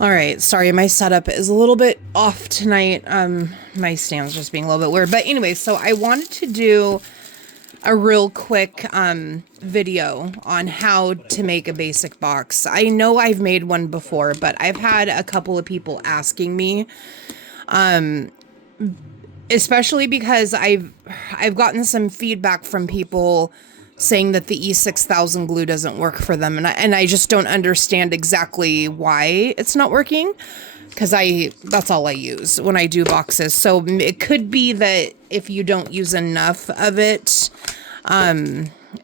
All right, sorry, my setup is a little bit off tonight. My stand's just being a little bit weird. But anyway, so I wanted to do a real quick video on how to make a basic box. I know I've made one before, but I've had a couple of people asking me, especially because I've gotten some feedback from people saying that the E6000 glue doesn't work for them, and I just don't understand exactly why it's not working, because that's all I use when I do boxes. So it could be that if you don't use enough of it,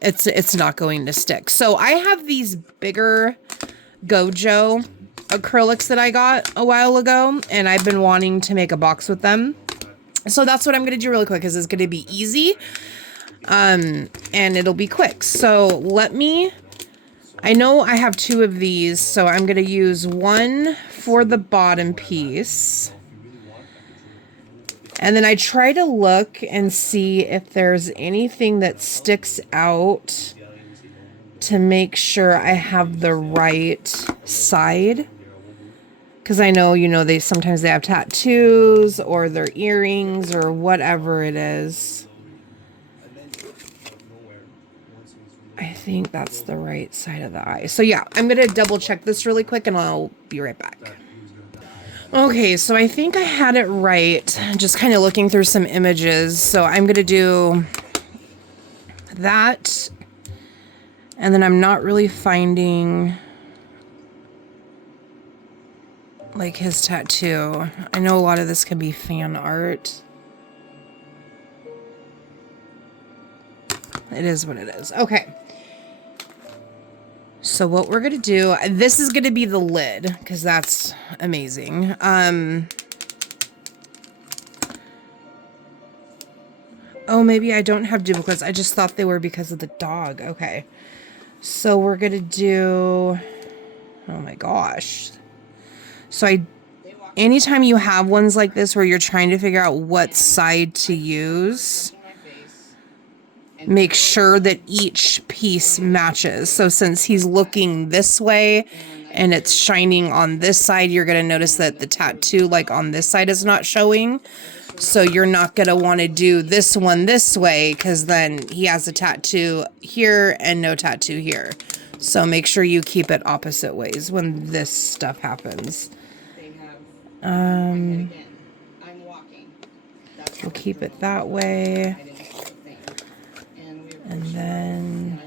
it's not going to stick. So I have these bigger Gojo acrylics that I got a while ago, and I've been wanting to make a box with them. So that's what I'm going to do really quick, because it's going to be easy. And it'll be quick. So I know I have two of these, so I'm going to use one for the bottom piece. And then I try to look and see if there's anything that sticks out to make sure I have the right side. Because I know, sometimes they have tattoos or their earrings or whatever it is. I think that's the right side of the eye. So yeah, I'm going to double check this really quick and I'll be right back. Okay, so I think I had it right. Just kind of looking through some images. So I'm going to do that. And then I'm not really finding like his tattoo. I know a lot of this can be fan art. It is what it is. Okay. So what we're going to do, this is going to be the lid, because that's amazing. Oh, maybe I don't have duplicates. I just thought they were because of the dog. Okay. So we're going to do, oh my gosh. So anytime you have ones like this where you're trying to figure out what side to use, make sure that each piece matches. So since he's looking this way and it's shining on this side, you're going to notice that the tattoo like on this side is not showing. So you're not going to want to do this one this way, because then he has a tattoo here and no tattoo here. So make sure you keep it opposite ways when this stuff happens. We'll keep it that way. And then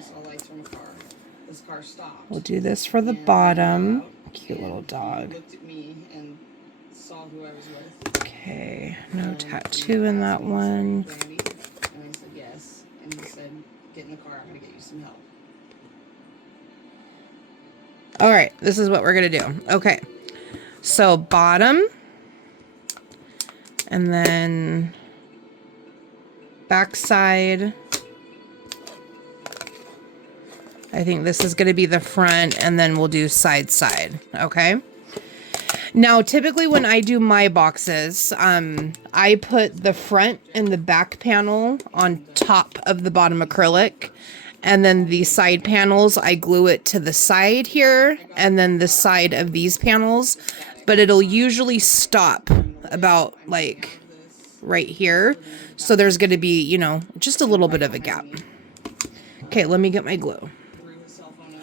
we'll do this for the bottom. Cute little dog. Okay, no tattoo in that one. All right, this is what we're gonna do. Okay, so bottom, and then back side. I think this is going to be the front, and then we'll do side, okay? Now, typically when I do my boxes, I put the front and the back panel on top of the bottom acrylic, and then the side panels, I glue it to the side here, and then the side of these panels, but it'll usually stop about, like, right here, so there's going to be, just a little bit of a gap. Okay, let me get my glue.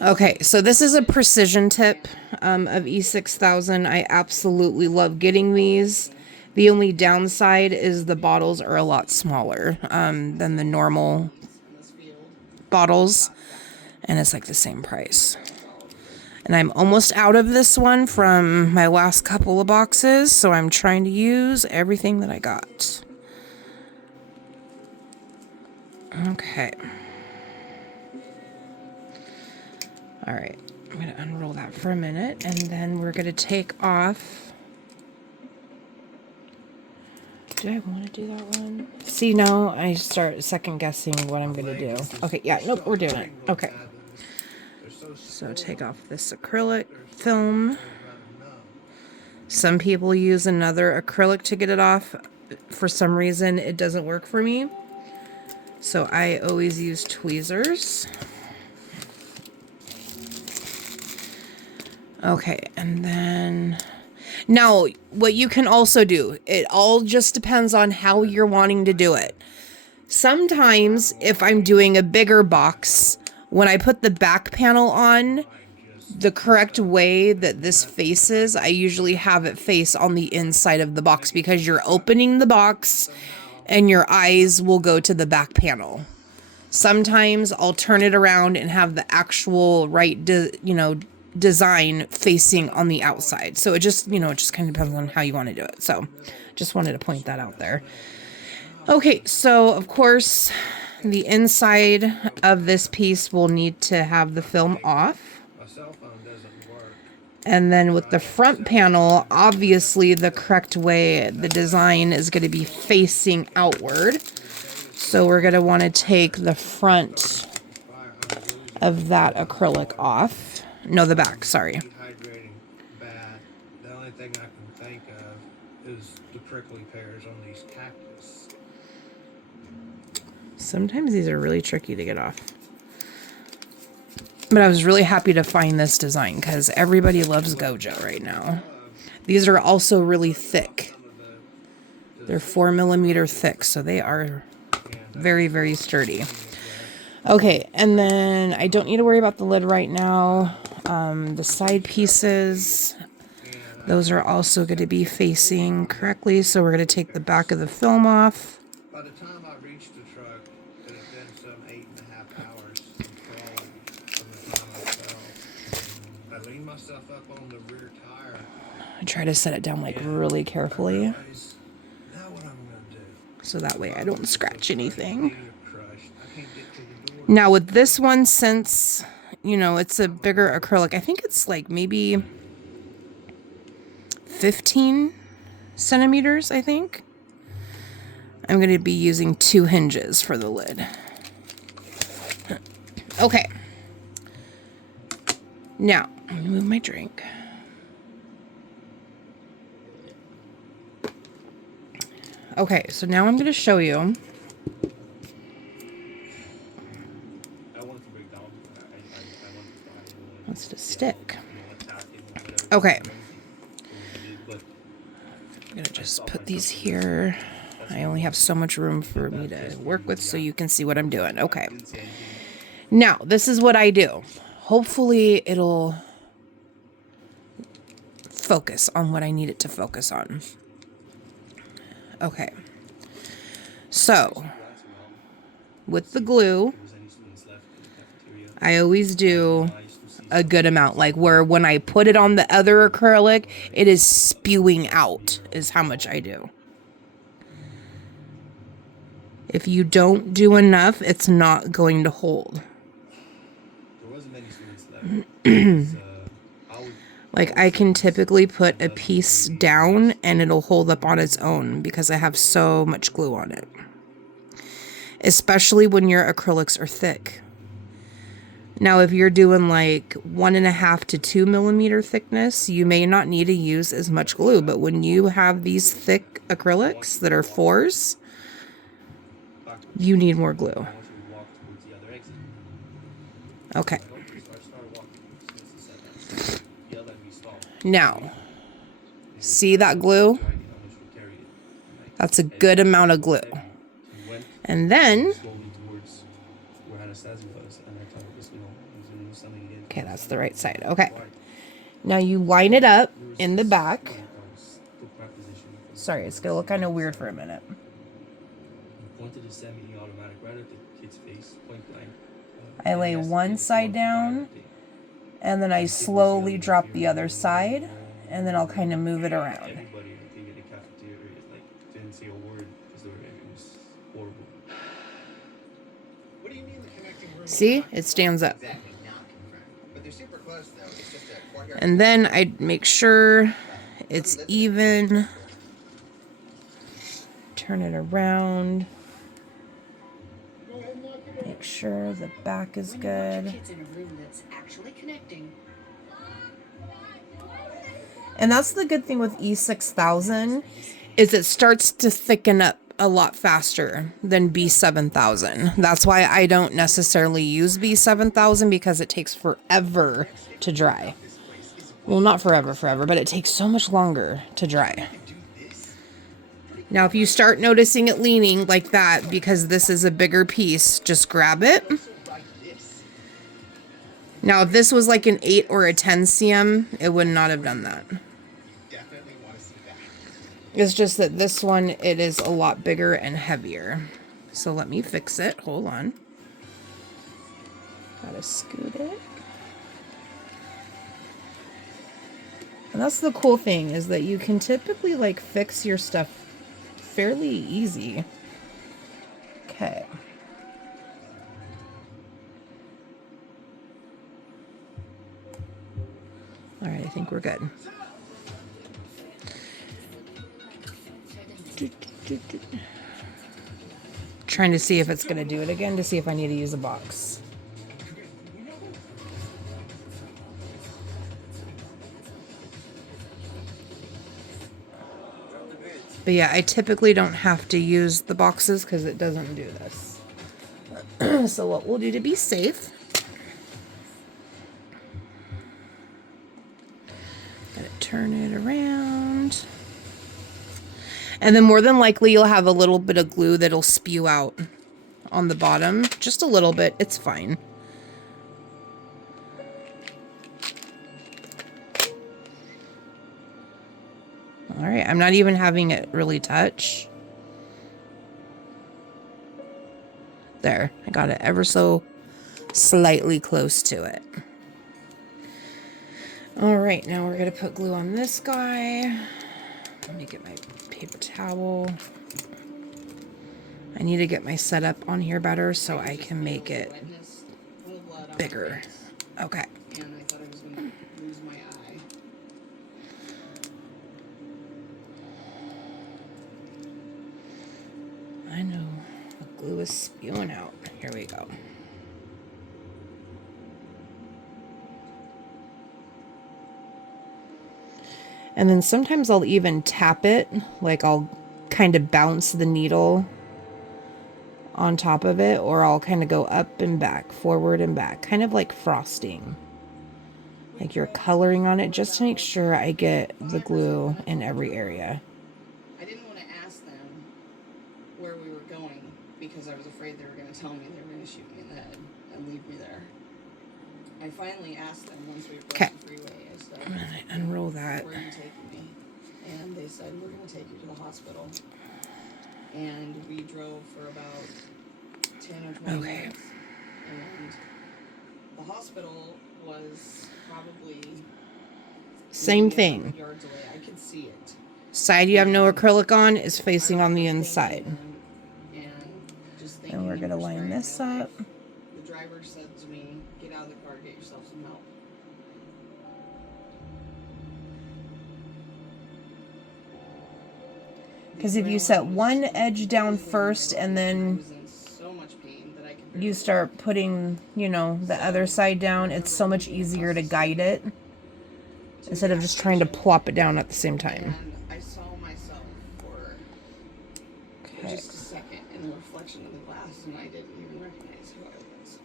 Okay, so this is a precision tip of E6000. I absolutely love getting these. The only downside is the bottles are a lot smaller than the normal bottles, and it's like the same price. And I'm almost out of this one from my last couple of boxes, so I'm trying to use everything that I got. Okay. All right, I'm going to unroll that for a minute, and then we're going to take off. Do I want to do that one? See, now I start second guessing what I'm going to do. Okay, yeah, nope, we're doing it. Okay. So take off this acrylic film. Some people use another acrylic to get it off. For some reason, it doesn't work for me. So I always use tweezers. Okay, and then Now, what you can also do, it all just depends on how you're wanting to do it. Sometimes if I'm doing a bigger box, when I put the back panel on, the correct way that this faces, I usually have it face on the inside of the box because you're opening the box and your eyes will go to the back panel. Sometimes I'll turn it around and have the actual right, design facing on the outside. So it just, it just kind of depends on how you want to do it. So just wanted to point that out there. Okay, so of course, the inside of this piece will need to have the film off. And then with the front panel, obviously the correct way the design is going to be facing outward. So we're going to want to take the front of that acrylic off. No, the back, sorry. The only thing I can think of is the prickly pears on these cactus. Sometimes these are really tricky to get off. But I was really happy to find this design because everybody loves Gojo right now. These are also really thick. They're 4mm thick, so they are very, very sturdy. Okay, and then I don't need to worry about the lid right now. The side pieces, those are also going to be facing correctly, so we're going to take the back of the film off. By the time I reached the truck, it had been some 8.5 hours crawling from the time I fell. I leaned myself up on the rear tire. I try to set it down like really carefully, Now what I'm gonna do? So that way I don't scratch anything. Now with this one, since, it's a bigger acrylic, I think it's like maybe 15 centimeters, I think. I'm going to be using 2 hinges for the lid. Okay. Now, let me move my drink. Okay, so now I'm going to show you. Wants to stick. Okay. I'm going to just put these here. I only have so much room for me to work with so you can see what I'm doing. Okay. Now, this is what I do. Hopefully it'll focus on what I need it to focus on. Okay. So, with the glue, I always do a good amount, like where when I put it on the other acrylic, it is spewing out, is how much I do. If you don't do enough, it's not going to hold. Like I can typically put a piece down and it'll hold up on its own because I have so much glue on it. Especially when your acrylics are thick. Now, if you're doing like 1.5 to 2 millimeter thickness, you may not need to use as much glue. But when you have these thick acrylics that are 4s, you need more glue. Okay. Now, see that glue? That's a good amount of glue. And then, okay, that's the right side. Okay. Now you line it up in the back. Sorry, it's going to look kind of weird for a minute. I lay one side down, and then I slowly drop the other side, and then I'll kind of move it around. See? It stands up. And then I make sure it's even. Turn it around. Make sure the back is good. And that's the good thing with E6000 is it starts to thicken up a lot faster than B7000. That's why I don't necessarily use B7000 because it takes forever to dry. Well, not forever, but it takes so much longer to dry. Now, if you start noticing it leaning like that, because this is a bigger piece, just grab it. Now, if this was like an 8 or a 10 cm, it would not have done that. It's just that this one, it is a lot bigger and heavier. So let me fix it. Hold on. Gotta scoot it. And that's the cool thing, is that you can typically like fix your stuff fairly easy. Okay. All right, I think we're good. Trying to see if it's gonna do it again, to see if I need to use a box. But yeah, I typically don't have to use the boxes because it doesn't do this. So what we'll do to be safe, gotta turn it around. And then more than likely you'll have a little bit of glue that'll spew out on the bottom. Just a little bit, it's fine. All right, I'm not even having it really touch. There, I got it ever so slightly close to it. All right, now we're gonna put glue on this guy. Let me get my paper towel. I need to get my setup on here better so I can make it bigger. Okay. And I thought I was gonna lose my eye. I know. The glue is spewing out. Here we go. And then sometimes I'll even tap it, like I'll kind of bounce the needle on top of it, or I'll kind of go up and back, forward and back, kind of like frosting. Like you're coloring on it, just to make sure I get the glue in every area. I didn't want to ask them where we were going because I was afraid they were going to tell me they were going to shoot me in the head and leave me there. I finally asked them once we crossed the freeway. I said, I'm gonna unroll that. "Where are you taking me?" And they said, "We're going to take you to the hospital." And we drove for about 10 or 20 minutes. And the hospital was probably Same maybe thing. 100 yards away. I could see it. Side you have no acrylic on is facing on the inside. And we're gonna line this up. The driver said to me, "Get out of the car, get yourself some help." Because if you set one edge down first and then you start putting, you know, the other side down, it's so much easier to guide it instead of just trying to plop it down at the same time. And I saw myself for just a second in the reflection of the glass, and I didn't even recognize who I was.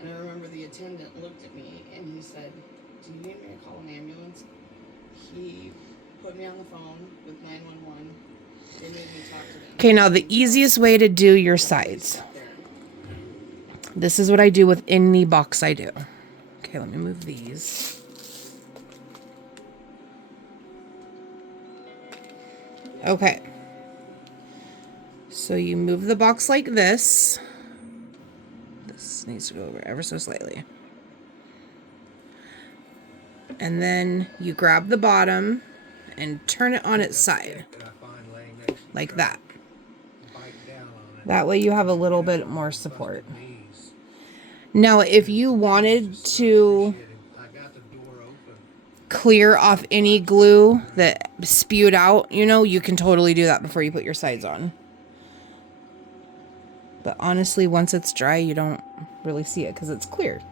And I remember the attendant looked at me and he said, "Do you need me to call an ambulance?" He put me on the phone with 911. They made me talk to them. Okay, now the easiest way to do your sides. This is what I do with any box I do. Okay, let me move these. Okay. So you move the box like this. This needs to go over ever so slightly. And then you grab the bottom and turn it on its side. Like that. That way you have a little bit more support. Now, if you wanted to clear off any glue that spewed out, you know, you can totally do that before you put your sides on. But honestly, once it's dry, you don't really see it because it's clear.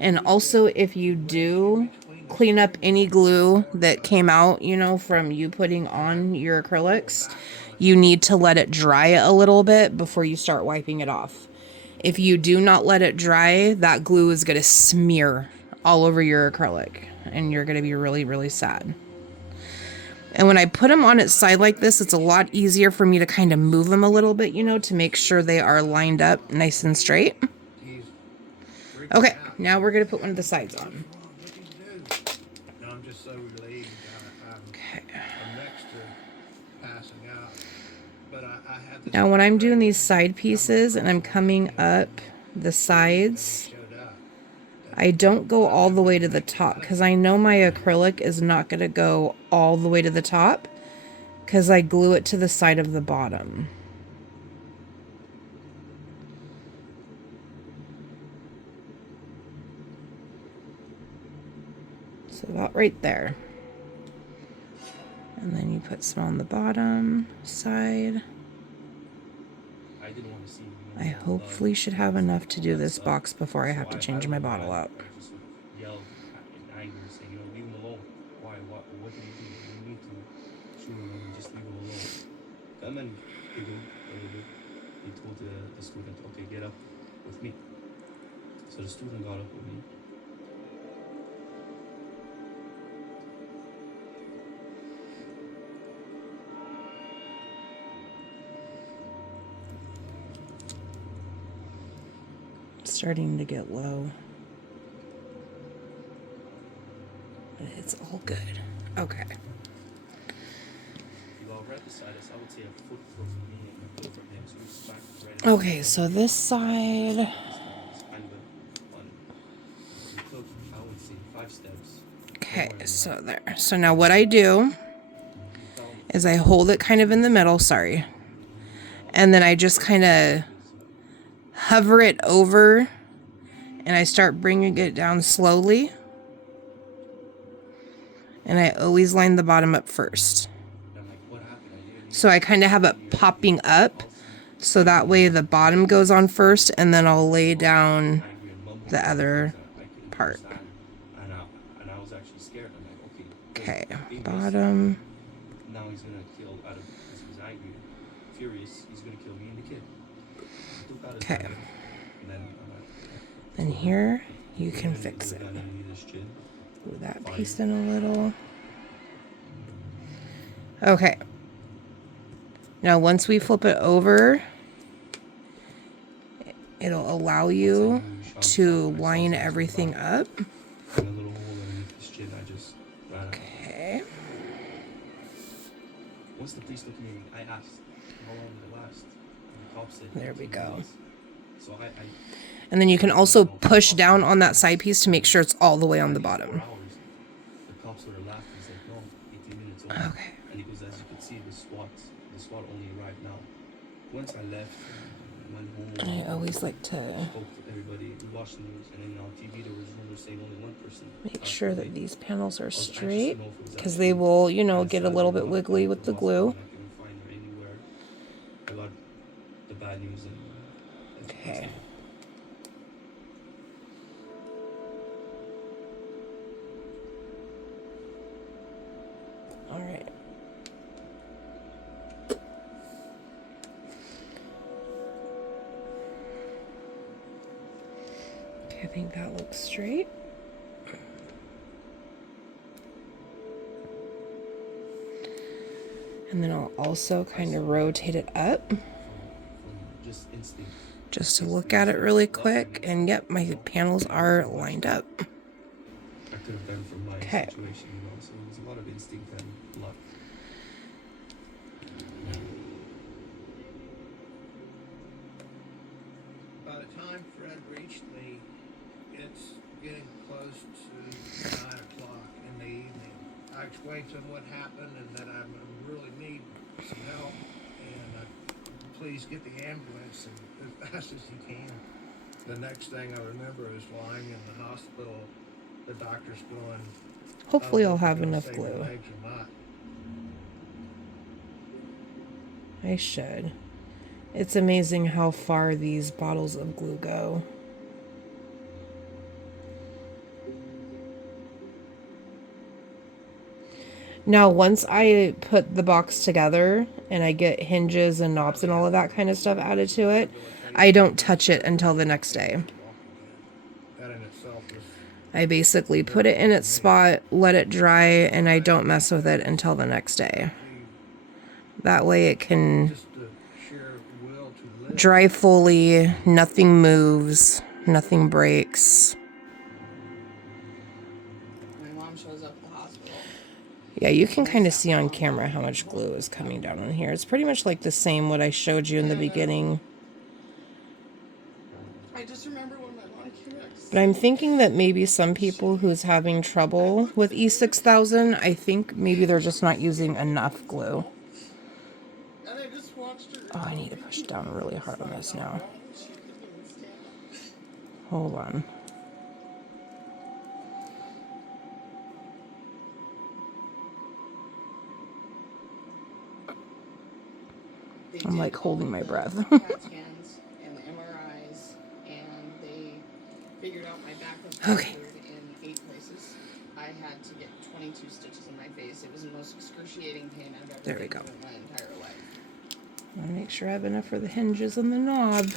And also, if you do clean up any glue that came out, you know, from you putting on your acrylics, you need to let it dry a little bit before you start wiping it off. If you do not let it dry, that glue is going to smear all over your acrylic, and you're going to be really, really sad. And when I put them on its side like this, it's a lot easier for me to kind of move them a little bit, you know, to make sure they are lined up nice and straight. He's freaking Okay, out. now we're going to put one of the sides on. What's wrong? What did you do? No, I'm just so relieved. Okay. I'm next to passing out. But I have this. Now when I'm doing these side pieces and I'm coming up the sides, Showed up. I don't go all the way to the top because I know my acrylic is not going to go all the way to the top because I glue it to the side of the bottom. So about right there. And then you put some on the bottom side. I didn't want to see. I hopefully should have enough to do this box before I have to change my bottle out. I just sort of yelled in anger, saying, you know, leave him alone. Why? What did he do? You need to shoot him and just leave him alone. And then he did a little bit. He told the student, okay, get up with me. So the student got up with me. Starting to get low. But it's all good. Okay. Well, right beside us, I would say a foot from me and a foot from him. So we smacked right. Okay, so this side. It's kind of fun. We took, I would say, 5 steps. Okay, so there. So now what I do is I hold it kind of in the middle, sorry. And then I just kind of hover it over and I start bringing it down slowly. And I always line the bottom up first. So I kind of have it popping up so that way the bottom goes on first and then I'll lay down the other part. And I was actually scared. I'm like, Okay, bottom. Now he's gonna kill out of because he's angry, furious. He's gonna kill me and the kid. Okay. Then here you can fix it. Move that piece in a little. Okay. Now once we flip it over, it'll allow you to line everything up. Okay. Once the police looked at me, I asked how long did it last? And the cop said, There we go. So I And then you can also push down on that side piece to make sure it's all the way on the bottom. The cop sort of laughed and said, no, 18 minutes only. Okay. And he goes, as you can see, the SWAT only arrived now. Once I left, went home. I always like to Spoke to everybody. We watched the news, and then on TV there was rumors saying only one person. make sure that these panels are straight because they will, you know, get a little bit wiggly with the glue. I couldn't find her anywhere. I got the bad news. Okay. All right. Okay, I think that looks straight. And then I'll also kind of rotate it up Just instinct. just to look at it really quick. And yep, my panels are lined up. I could have done from my Okay. situation, you know, so it was a lot of instinct and luck. By the time Fred reached me, it's getting close to 9 o'clock in the evening. I explained to him what happened and that I really need some help and please get the ambulance as fast as you can. The next thing I remember is lying in the hospital. The doctor's going, Hopefully "I I'll don't know if have you're gonna enough save your glue. legs or not." I should. It's amazing how far these bottles of glue go. Now, once I put the box together and I get hinges and knobs and all of that kind of stuff added to it, I don't touch it until the next day. That in itself is I basically put it in its spot, let it dry, and I don't mess with it until the next day. That way it can just the sheer will to live. dry fully, nothing moves, nothing breaks. My mom shows up at the hospital. Yeah, you can kind of see on camera how much glue is coming down on here. It's pretty much like the same what I showed you in the beginning. I just remember when my mom came back. But I'm thinking that maybe some people who's having trouble with E6000, I think maybe they're just not using enough glue. And I just watched her. Oh, I need to push down really hard on this now. She couldn't even stand up. Hold on. I'm like holding my breath. CAT scans and the MRIs, and they figured out my back was fractured in 8 places. I had to get 22 stitches in my face. It was the most excruciating pain I've ever There we been go. through in my entire life. I'll make sure I have enough for the hinges and the knob.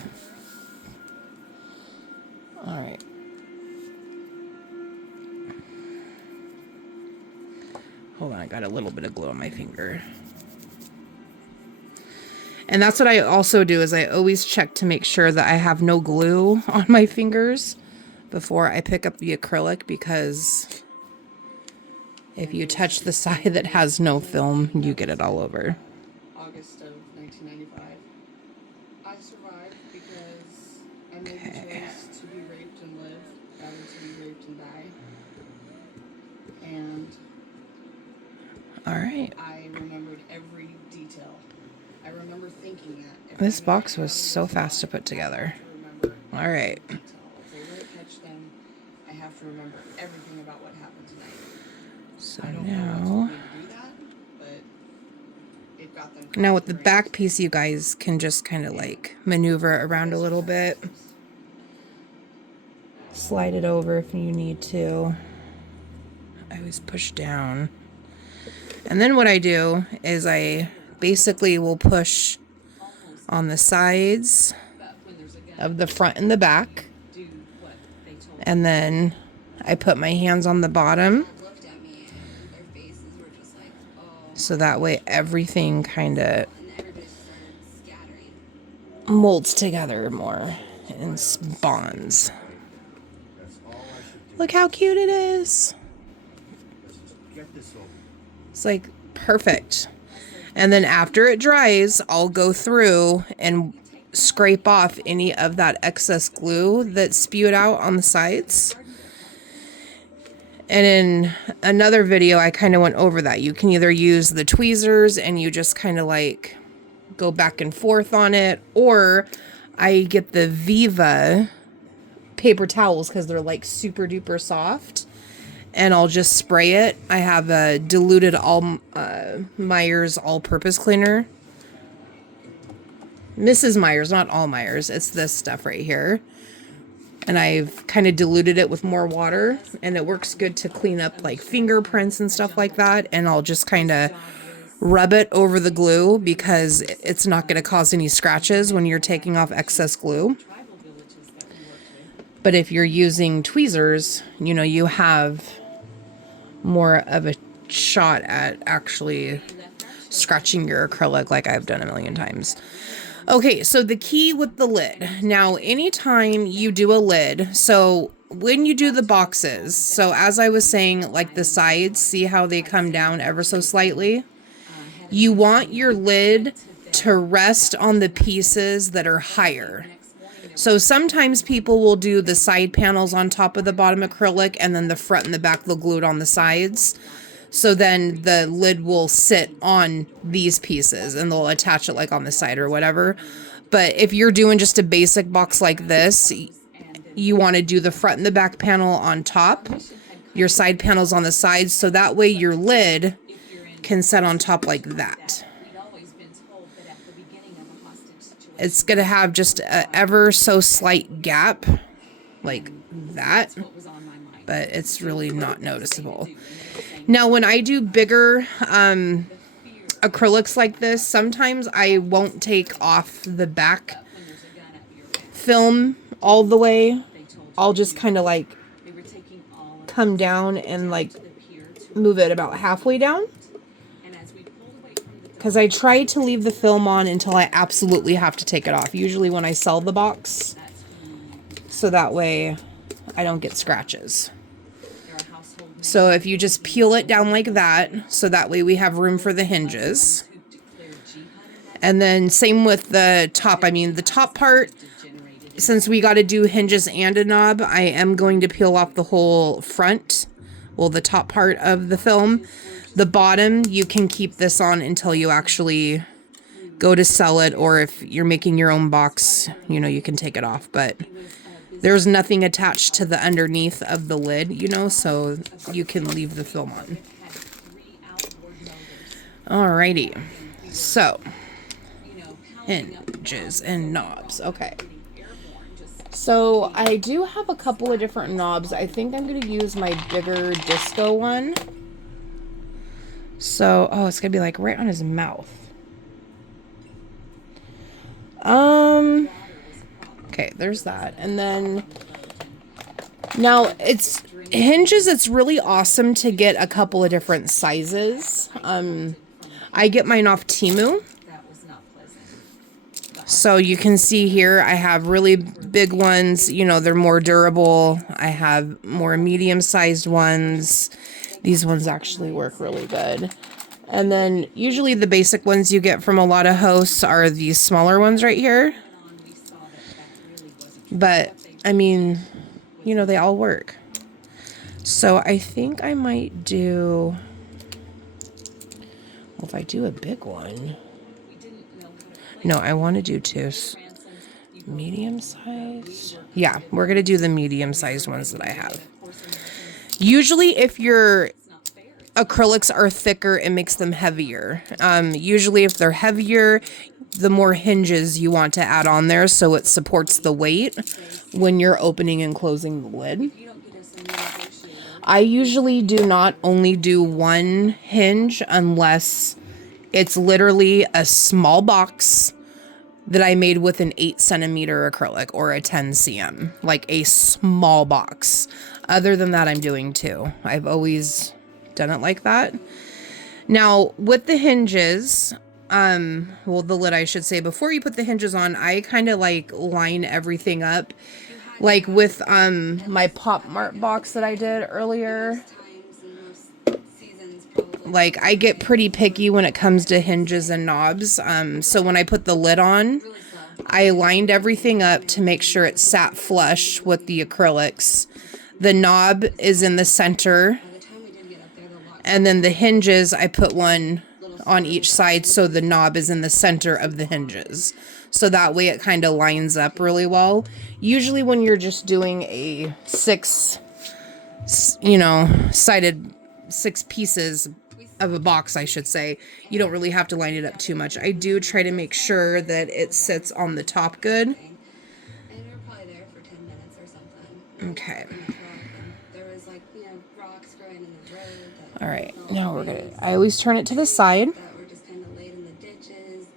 All right. Hold on, I got a little bit of glue on my finger. And that's what I also do, is I always check to make sure that I have no glue on my fingers before I pick up the acrylic, because if you touch the side that has no film, you get it all over. August of 1995. I survived because I made the choice to be raped and live rather to be raped and die. And All right. I remembered every detail. I remember thinking that. This box was so fast to put together. All right. If they were to catch them, I have to remember everything about what happened tonight. So I don't know what now, told me to do that, but it got them. now with the back piece, you guys can just kind of like maneuver around a little bit. Slide it over if you need to. I always push down. And then what I do is I basically will push on the sides of the front and the back. And then I put my hands on the bottom. So that way everything kind of molds together more and bonds. Look how cute it is. It's like perfect. And then after it dries, I'll go through and scrape off any of that excess glue that spewed out on the sides. And in another video, I kind of went over that. You can either use the tweezers and you just kind of like go back and forth on it, or I get the Viva paper towels because they're like super duper soft. And I'll just spray it. I have a diluted Myers all-purpose cleaner. Mrs. Myers, not all Myers. It's this stuff right here. And I've kind of diluted it with more water. And it works good to clean up like fingerprints and stuff like that. And I'll just kind of rub it over the glue because it's not going to cause any scratches when you're taking off excess glue. But if you're using tweezers, you know, you have more of a shot at actually scratching your acrylic like I've done a million times. Okay, so the key with the lid. Now, anytime you do a lid, so when you do the boxes, so as I was saying, like the sides, see how they come down ever so slightly? You want your lid to rest on the pieces that are higher. So sometimes people will do the side panels on top of the bottom acrylic, and then the front and the back they'll glue it on the sides. So then the lid will sit on these pieces and they'll attach it like on the side or whatever. But if you're doing just a basic box like this, you want to do the front and the back panel on top, your side panels on the sides, so that way your lid can set on top like that. It's going to have just a ever so slight gap like that, but it's really not noticeable. Now, when I do bigger acrylics like this, sometimes I won't take off the back film all the way, I'll just kind of like come down and like move it about halfway down. Because I try to leave the film on until I absolutely have to take it off. Usually when I sell the box. So that way I don't get scratches. So if you just peel it down like that, so that way we have room for the hinges. And then same with the top. I mean, the top part, since we got to do hinges and a knob, I am going to peel off the whole front. Well, the top part of the film. The bottom, you can keep this on until you actually go to sell it, or if you're making your own box, you know, you can take it off. But there's nothing attached to the underneath of the lid, you know, so you can leave the film on. Alrighty, so hinges and knobs. Okay. So I do have a couple of different knobs. I think I'm going to use my bigger disco one. So, oh, it's going to be like right on his mouth. Okay, there's that. And then now it's hinges. It's really awesome to get a couple of different sizes. I get mine off Temu. So you can see here, I have really big ones, you know, they're more durable. I have more medium-sized ones. These ones actually work really good. And then usually the basic ones you get from a lot of hosts are these smaller ones right here. But, I mean, you know, they all work. So I think I might do, well, if I do a big one. No, I want to do two. Medium size? Yeah, we're going to do the medium sized ones that I have. Usually if your acrylics are thicker, it makes them heavier. Usually if they're heavier, the more hinges you want to add on there so it supports the weight when you're opening and closing the lid. I usually do not only do one hinge unless it's literally a small box that I made with an 8cm acrylic or a 10 cm, like a small box. Other than that, I'm doing two. I've always done it like that. Now with the hinges, well, the lid, I should say, before you put the hinges on, I kind of like line everything up. Like with my Pop Mart box that I did earlier. Like I get pretty picky when it comes to hinges and knobs. So when I put the lid on, I lined everything up to make sure it sat flush with the acrylics. The knob is in the center. And then the hinges, I put one on each side so the knob is in the center of the hinges. So that way it kind of lines up really well. Usually when you're just doing a six pieces of a box, I should say, you don't really have to line it up too much. I do try to make sure that it sits on the top good. And we were probably there for 10 minutes or something. Okay. There was like, you know, rocks growing in the road. All right, now we're gonna, I always turn it to the side. That were just kind of laid in the ditches.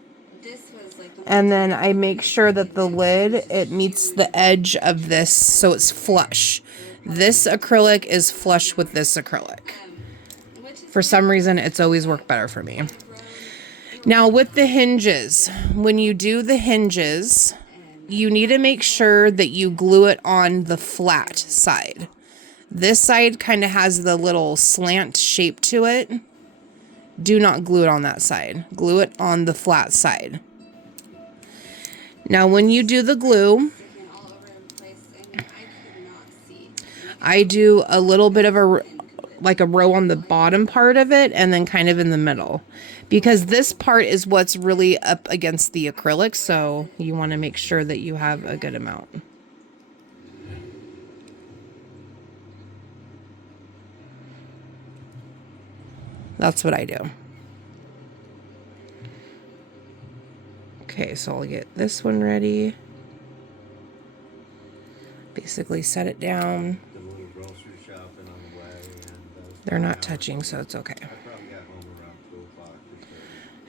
This was like And then I make sure that the lid, it meets the edge of this so it's flush. This acrylic is flush with this acrylic. For some reason, it's always worked better for me. Now with the hinges, when you do the hinges, you need to make sure that you glue it on the flat side. This side kind of has the little slant shape to it. Do not glue it on that side. Glue it on the flat side. Now when you do the glue, I do a little bit of a row on the bottom part of it and then kind of in the middle, because this part is what's really up against the acrylic, so you want to make sure that you have a good amount. That's what I do. Okay, so I'll get this one ready. Basically set it down. They're not touching, so it's okay.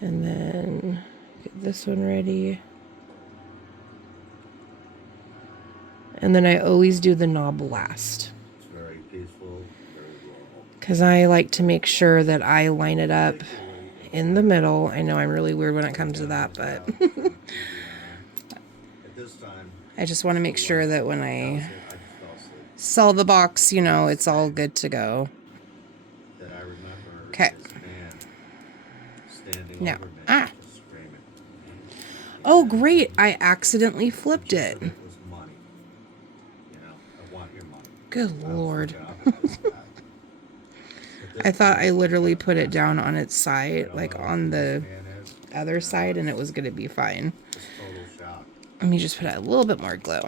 And then get this one ready. And then I always do the knob last. It's very peaceful, very rural. Because I like to make sure that I line it up in the middle. I know I'm really weird when it comes to that, but At this time, I just want to make sure that when I I just fell asleep. sell the box, you know, it's all good to go. That I remember Okay. this man standing Now, over me, just screaming. Oh, great. I accidentally flipped it. It was money. You know, I want your money. Good Lord. But this I thought I literally put it down on its I side, don't like know on who this the man is. other side, and it was going to be fine. Just total shock. Let me just put a little bit more glue.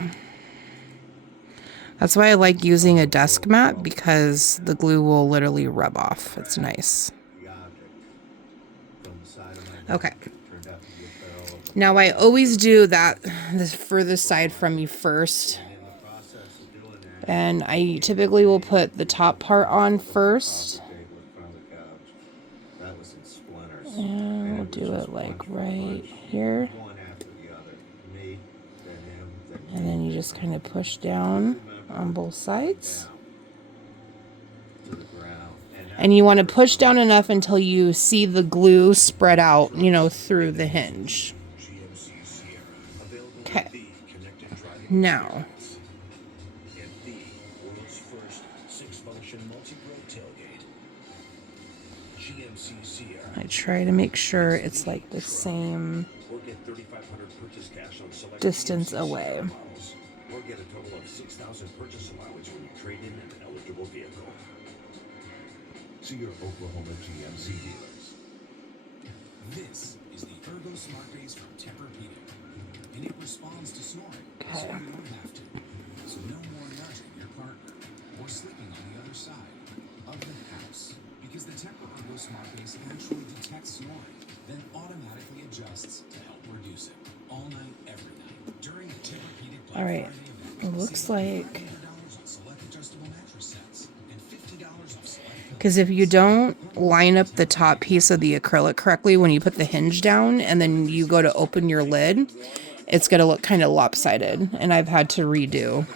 That's why I like using a desk mat, because the glue will literally rub off. It's nice. The object from the side of my neck Okay. turned out to be a barrel of the Now I always do that, this furthest side from me first. and in the process of doing that, And I typically will put the top part on first. table in front of the couch. That was in splinters. And we'll it was do just it like bunch for right bunch, here. one after the other. Me, then him, then And me. then you just kind of push down on both sides. Down to the ground. And you want to push down enough until you see the glue spread out, you know, through the hinge. Okay. Now, And the world's first 6-function multi-grille tailgate. GMC Sierra. I try to make sure it's like the same Or get $3,500 purchase cash on select distance GMC away. Sierra models. Or get a total of $6,000 purchase allowance when you trade in an eligible vehicle. See your Oklahoma GMC dealers. This is the Ergo Smart Base from Tempur-Pedic, and it responds to snoring, so you don't have to. So no more nudging your partner or sleeping on the other side of the house, because the Tempur Ergo Smart Base actually detects snoring, then automatically adjusts to help reduce it all night, every night. During the Tempur-Pedic Black All right. Friday event, It looks save like, $500 on select adjustable mattress sets and $50 off select. because if you don't line up the top piece of the acrylic correctly when you put the hinge down and then you go to open your lid, it's going to look kind of lopsided. And I've had to redo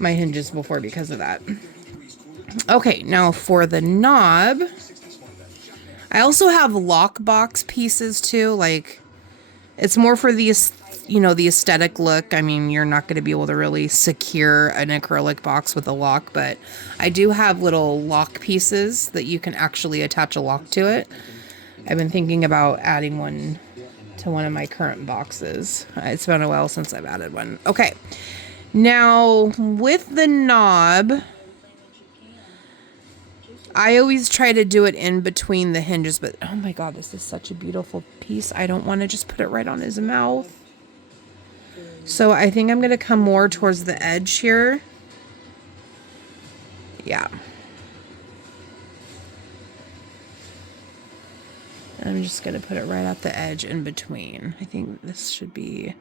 my hinges before because of that. Okay, now for the knob, I also have lockbox pieces too. Like, it's more for the, you know, the aesthetic look. I mean, you're not going to be able to really secure an acrylic box with a lock, but I do have little lock pieces that you can actually attach a lock to it. I've been thinking about adding one to one of my current boxes. It's been a while since I've added one. Okay. Now, with the knob, I always try to do it in between the hinges, but oh my God, this is such a beautiful piece. I don't want to just put it right on his mouth. So I think I'm going to come more towards the edge here. Yeah. I'm just going to put it right at the edge in between. I think this should be...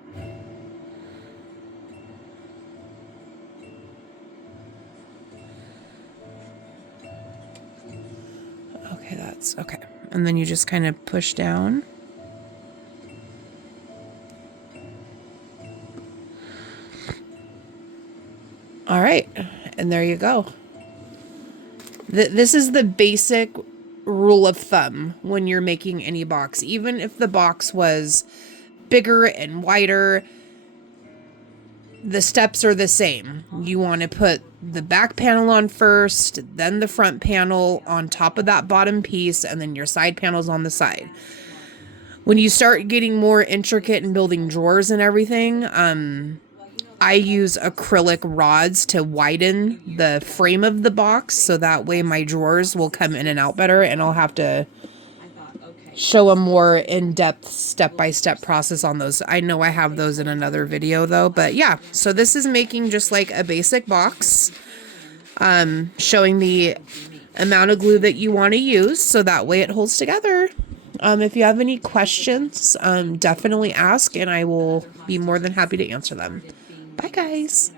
Okay, that's okay. And then you just kind of push down. All right, and there you go. This is the basic rule of thumb when you're making any box. Even if the box was bigger and wider, the steps are the same. You want to put the back panel on first, then the front panel on top of that bottom piece, and then your side panels on the side. When you start getting more intricate and building drawers and everything, I use acrylic rods to widen the frame of the box, so that way my drawers will come in and out better, and I'll have to show a more in-depth step-by-step process on those. I know I have those in another video though, but yeah. So this is making just like a basic box, showing the amount of glue that you want to use, so that way it holds together. If you have any questions, definitely ask, and I will be more than happy to answer them. Bye, guys.